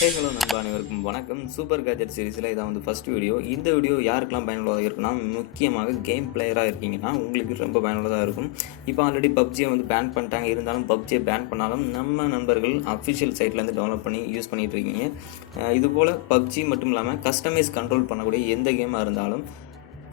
Hello நண்பா, அனைவருக்கும் வணக்கம். சூப்பர் கேஜெட் சீரிஸில் இதான் வந்து ஃபஸ்ட் வீடியோ. இந்த வீடியோ யாருக்கெல்லாம் பயனுள்ளதாக இருக்குன்னா, முக்கியமாக கேம் பிளேயராக இருக்கீங்கன்னா உங்களுக்கு ரொம்ப பயனுள்ளதாக இருக்கும். இப்போ ஆல்ரெடி பப்ஜியை வந்து பேன் பண்ணிட்டாங்க. இருந்தாலும் பப்ஜியை பேன் பண்ணாலும் நம்ம நண்பர்கள் அஃபிஷியல் சைட்லேருந்து டவுன்லோட் பண்ணி யூஸ் பண்ணிகிட்டு இருக்கீங்க. இதுபோல் பப்ஜி மட்டும் இல்லாமல் கஸ்டமைஸ் கண்ட்ரோல் பண்ணக்கூடிய எந்த கேமாக இருந்தாலும்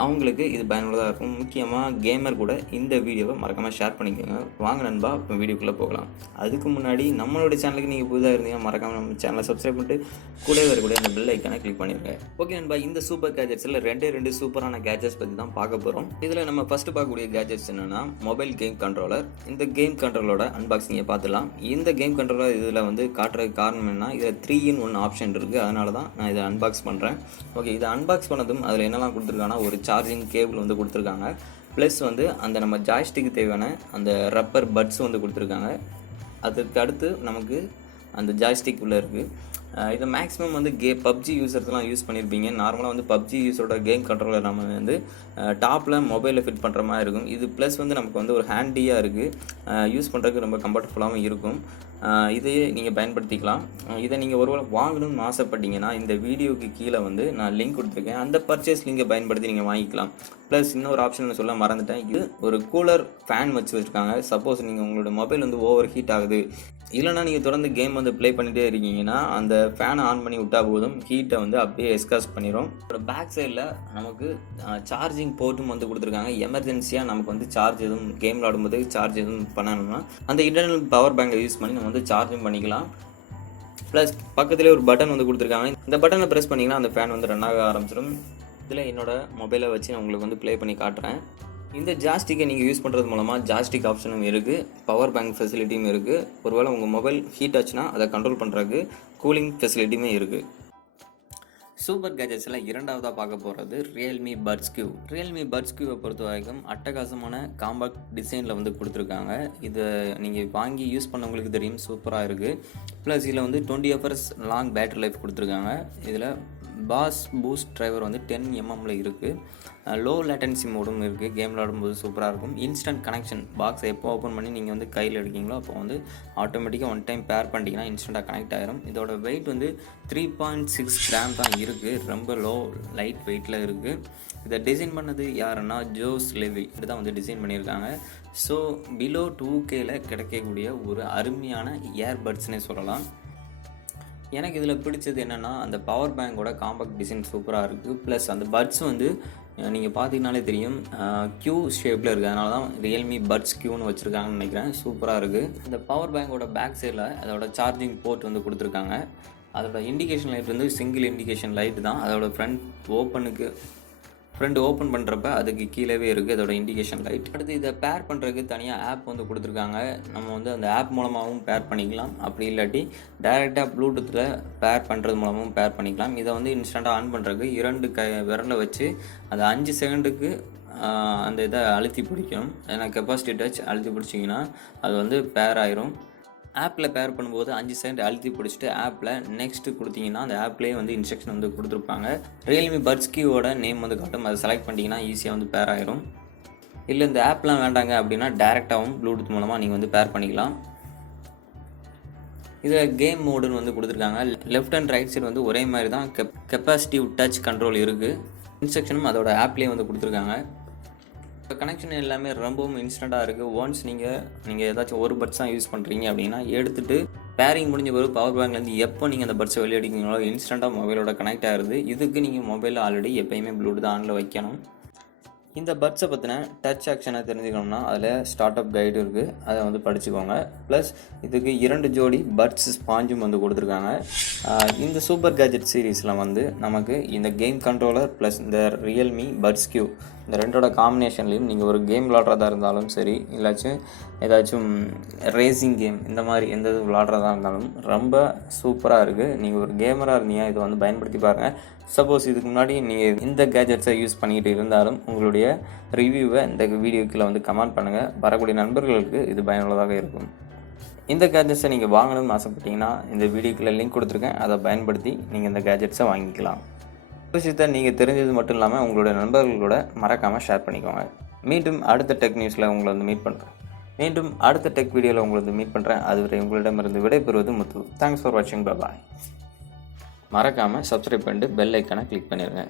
அவங்களுக்கு இது பயனுள்ளதாக இருக்கும். முக்கியமாக கேமர் கூட இந்த வீடியோவை மறக்காமல் ஷேர் பண்ணிக்கோங்க. வாங்க நண்பா, இப்போ வீடியோக்குள்ளே போகலாம். அதுக்கு முன்னாடி நம்மளுடைய சேனலுக்கு நீங்கள் புதுதாக இருந்தீங்கன்னா மறக்காமல் நம்ம சேனலை சப்ஸ்கிரைப் பண்ணிட்டு கூட வரக்கூடிய அந்த பெல் ஐக்கானை கிளிக் பண்ணிடுங்க. ஓகே நண்பா, இந்த சூப்பர் கேஜெட்ஸில் ரெண்டு சூப்பரான கேஜெட்ஸ் பற்றி தான் பார்க்க போகிறோம். இதில் நம்ம ஃபஸ்ட்டு பார்க்கக்கூடிய கேஜெட்ஸ் என்னென்னா மொபைல் கேம் கண்ட்ரோலர். இந்த கேம் கண்ட்ரோலோட அன்பாக்சிங்கை பார்த்துலாம். இந்த கேம் கண்ட்ரோலர் இதில் வந்து காட்டுறதுக்கு காரணம் என்ன, இதில் 3-in-1 ஆப்ஷன் இருக்குது. அதனால தான் நான் இதை அன்பாக்ஸ் பண்ணுறேன். ஓகே, இதை அன்பாக்ஸ் பண்ணதும் அதில் என்னெல்லாம் கொடுத்துருக்காங்கன்னா ஒரு சார்ஜிங் கேபிள் வந்து கொடுத்துருக்காங்க. ப்ளஸ் வந்து அந்த நம்ம ஜாய்ஸ்டிக்கு தேவையான அந்த ரப்பர் பட்ஸ் வந்து கொடுத்துருக்காங்க. அதுக்கு அடுத்து நமக்கு அந்த ஜாய்ஸ்டிக் உள்ளே இருக்குது. இதை மேக்ஸிமம் வந்து பப்ஜி யூஸர்ஸ்லாம் யூஸ் பண்ணியிருப்பீங்க. நார்மலாக வந்து பப்ஜி யூஸரோட கேம் கண்ட்ரோலர் நம்ம வந்து டாப்பில் மொபைலில் ஃபிட் பண்ணுற மாதிரி இருக்கும். இது ப்ளஸ் வந்து நமக்கு வந்து ஒரு ஹேண்டியாக இருக்குது. யூஸ் பண்ணுறதுக்கு ரொம்ப கம்ஃபர்டபுளாகவும் இருக்கும். இதையே நீங்கள் பயன்படுத்திக்கலாம். இதை நீங்கள் ஒருவேளை வாங்கணும்னு ஆசைப்பட்டீங்கன்னா இந்த வீடியோக்கு கீழே வந்து நான் லிங்க் கொடுத்துருக்கேன். அந்த பர்ச்சேஸ் லிங்கை பயன்படுத்தி நீங்கள் வாங்கிக்கலாம். ப்ளஸ் இன்னொரு ஆப்ஷன் சொல்ல மறந்துட்டேன். இது ஒரு கூலர் ஃபேன் வச்சுருக்காங்க. சப்போஸ் நீங்கள் உங்களோட மொபைல் வந்து ஓவர் ஹீட் ஆகுது, இல்லைனா நீங்கள் தொடர்ந்து கேம் வந்து ப்ளே பண்ணிகிட்டே இருக்கீங்கன்னா அந்த ஃபேனை ஆன் பண்ணி விட்டால் போதும், ஹீட்டை வந்து அப்படியே எஸ்காஸ் பண்ணிடும். ஒரு பேக் சைடில் நமக்கு சார்ஜிங் போர்ட்டும் வந்து கொடுத்துருக்காங்க. எமர்ஜென்சியாக நமக்கு வந்து சார்ஜ் எதுவும் கேம் விளாடும்போது சார்ஜ் எதுவும் பண்ணணும்னா அந்த இன்டர்னல் பவர் பேங்கை யூஸ் பண்ணி நம்ம வந்து சார்ஜும் பண்ணிக்கலாம். ப்ளஸ் பக்கத்துலேயே ஒரு பட்டன் வந்து கொடுத்துருக்காங்க. இந்த பட்டனை ப்ரெஸ் பண்ணிங்கன்னா அந்த ஃபேன் வந்து ரன் ஆக ஆரம்பிச்சிடும். இதில் என்னோட மொபைலை வச்சு நான் உங்களுக்கு வந்து ப்ளே பண்ணி காட்டுறேன். இந்த ஜாஸ்டிக்கை நீங்கள் யூஸ் பண்ணுறது மூலமாக ஜாஸ்டிக் ஆப்ஷனும் இருக்குது, பவர் பேங்க் ஃபெசிலிட்டியும் இருக்குது. ஒருவேளை உங்கள் மொபைல் ஹீட் ஆச்சுன்னா அதை கண்ட்ரோல் பண்ணுறதுக்கு கூலிங் ஃபெசிலிட்டியுமே இருக்குது. சூப்பர் கேஜெட்ஸில் இரண்டாவதாக பார்க்க போகிறது Realme buds Q. Realme buds கியூவை பொறுத்த வரைக்கும் அட்டகாசமான காம்பாக்ட் டிசைனில் வந்து கொடுத்துருக்காங்க. இதை நீங்கள் வாங்கி யூஸ் பண்ணவங்களுக்கு தெரியும், சூப்பராக இருக்குது. ப்ளஸ் இதில் வந்து 20 hours லாங் பேட்டரி லைஃப் கொடுத்துருக்காங்க. இதில் பாஸ் பூஸ்ட் டிரைவர் வந்து 10mm இருக்குது. லோ லேட்டன்சி மோடும் இருக்குது. கேம் விளாடும்போது சூப்பராக இருக்கும். Instant connection. பாக்ஸை எப்போ ஓப்பன் பண்ணி நீங்கள் வந்து கையில் எடுக்கீங்களோ அப்போ வந்து ஆட்டோமேட்டிக்காக ஒன் டைம் பேர் பண்ணிட்டீங்கன்னா இன்ஸ்டண்ட்டாக கனெக்ட் ஆகிரும். இதோட வெயிட் வந்து 3.6 grams தான் இருக்குது. ரொம்ப லோ லைட் வெயிட்டில் இருக்குது. இதை டிசைன் பண்ணது யாருன்னா ஜோஸ் லெவி தான் வந்து டிசைன் பண்ணியிருக்காங்க. ஸோ பிலோ 2Kல கிடைக்கக்கூடிய ஒரு அருமையான இயர்பட்ஸ்னே சொல்லலாம். எனக்கு இதில் பிடிச்சது என்னென்னா அந்த பவர் பேங்கோட காம்பாக்ட் டிசைன் சூப்பராக இருக்குது. ப்ளஸ் அந்த பட்ஸ் வந்து நீங்கள் பார்த்தீங்கனாலே தெரியும், கியூ ஷேப்பில் இருக்குது. அதனால தான் ரியல்மி பட்ஸ் கியூன்னு வச்சுருக்காங்கன்னு நினைக்கிறேன். சூப்பராக இருக்குது. இந்த பவர் பேங்கோட பேக் சைடில் அதோட சார்ஜிங் போர்ட் வந்து கொடுத்துருக்காங்க. அதோட இண்டிகேஷன் லைட் வந்து சிங்கிள் இண்டிகேஷன் லைட் தான். அதோட ஃப்ரண்ட் ஓப்பன் பண்ணுறப்ப அதுக்கு கீழவே இருக்குது அதோட இண்டிகேஷன் லைட். அடுத்து இதை பேர் பண்ணுறதுக்கு தனியாக ஆப் வந்து கொடுத்துருக்காங்க. நம்ம வந்து அந்த ஆப் மூலமாகவும் பேர் பண்ணிக்கலாம். அப்படி இல்லாட்டி டைரெக்டாக ப்ளூடூத்தில் பேர் பண்ணுறது மூலமாகவும் பேர் பண்ணிக்கலாம். இதை வந்து இன்ஸ்டண்ட்டாக ஆன் பண்ணுறதுக்கு 2 விரலை வச்சு அது 5 செகண்டுக்கு அந்த இதை அழுத்தி பிடிக்கும். ஏன்னா கெப்பாசிட்டி டச் அழுத்தி பிடிச்சிங்கன்னா அது வந்து பேர் ஆயிரும். ஆப்பில் பேர் பண்ணும்போது 5 செகண்ட் அழுத்தி பிடிச்சிட்டு ஆப்பில் நெக்ஸ்ட்டு கொடுத்தீங்கன்னா அந்த ஆப்லேயே வந்து இன்ஸ்ட்ரக்ஷன் வந்து கொடுத்துருப்பாங்க. ரியல்மி பட்ஸ் கியூவோட நேம் வந்து காட்டும். அதை செலக்ட் பண்ணிட்டீங்கன்னா ஈஸியாக வந்து பேர் ஆயிரும். இல்லை இந்த ஆப்லாம் வேண்டாங்க அப்படின்னா டேரெக்டாகவும் ப்ளூடூத் மூலமாக நீங்கள் வந்து பேர் பண்ணிக்கலாம். இதில் கேம் மோடுன்னு வந்து கொடுத்துருக்காங்க. லெஃப்ட் அண்ட் ரைட் சைடு வந்து ஒரே மாதிரி தான் கெப்பாசிட்டிவ் டச் கண்ட்ரோல் இருக்குது. இன்ஸ்ட்ரக்ஷனும் அதோட ஆப்லேயே வந்து கொடுத்துருக்காங்க. கனெக்ஷன் எல்லாமே ரொம்பவும் இன்ஸ்டண்ட்டாக இருக்குது. ஒன்ஸ் நீங்கள் ஏதாச்சும் ஒரு பட்ஸ் தான் யூஸ் பண்ணுறீங்க அப்படின்னா எடுத்துகிட்டு பேரிங் முடிஞ்ச பிறகு பவர் பேங்க்லேருந்து எப்போ நீங்கள் அந்த பட்ஸை வெளியே எடுக்கிறீங்களோ இன்ஸ்டண்ட்டாக மொபைலோட கனெக்ட் ஆகிருது. இதுக்கு நீங்கள் மொபைலில் ஆல்ரெடி எப்போயுமே ப்ளூடூத் ஆனில் வைக்கணும். இந்த பட்ஸை பற்றின டச் ஆக்ஷனை தெரிஞ்சுக்கணும்னா அதில் ஸ்டார்ட் அப் கைடு இருக்குது, அதை வந்து படிச்சுக்கோங்க. ப்ளஸ் இதுக்கு 2 ஜோடி பட்ஸ் ஸ்பாஞ்சும் வந்து கொடுத்துருக்காங்க. இந்த சூப்பர் கேஜெட் சீரீஸில் வந்து நமக்கு இந்த கேம் கண்ட்ரோலர் ப்ளஸ் இந்த ரியல்மி பட்ஸ் கியூ இந்த ரெண்டோட காம்பினேஷன்லேயும் நீங்கள் ஒரு கேம் விளாட்றதா இருந்தாலும் சரி, ஏதாச்சும் ரேசிங் கேம் இந்த மாதிரி எந்த இது விளாட்றதா இருந்தாலும் ரொம்ப சூப்பராக இருக்குது. நீங்கள் ஒரு கேமராக இருந்தீங்க இதை வந்து பயன்படுத்தி பாருங்கள். சப்போஸ் இதுக்கு முன்னாடி நீங்கள் இந்த கேஜெட்ஸை யூஸ் பண்ணிக்கிட்டு இருந்தாலும் உங்களுடைய ரிவ்யூவை இந்த வீடியோக்கில் வந்து கமெண்ட் பண்ணுங்கள். வரக்கூடிய நண்பர்களுக்கு இது பயனுள்ளதாக இருக்கும். இந்த கேஜெட்ஸை நீங்கள் வாங்கணும்னு ஆசைப்பட்டீங்கன்னா இந்த வீடியோக்கில் லிங்க் கொடுத்துருக்கேன். அதை பயன்படுத்தி நீங்கள் இந்த கேஜெட்ஸை வாங்கிக்கலாம். விஷயத்தை நீங்கள் தெரிஞ்சது மட்டும் இல்லாமல் உங்களுடைய நண்பர்களோட மறக்காமல் ஷேர் பண்ணிக்கோங்க. மீண்டும் அடுத்த டெக் நியூஸில் உங்களை வந்து மீட் பண்ணுறேன். மீண்டும் அடுத்த டெக் வீடியோவில் உங்களை வந்து மீட் பண்ணுறேன். அதுவரை உங்களிடமிருந்து விடைபெறுவது முத்து. தேங்க்ஸ் ஃபார் வாட்சிங். பாய். மறக்காமல் சப்ஸ்கிரைப் பண்ணிட்டு பெல் ஐக்கானை கிளிக் பண்ணிடுங்க.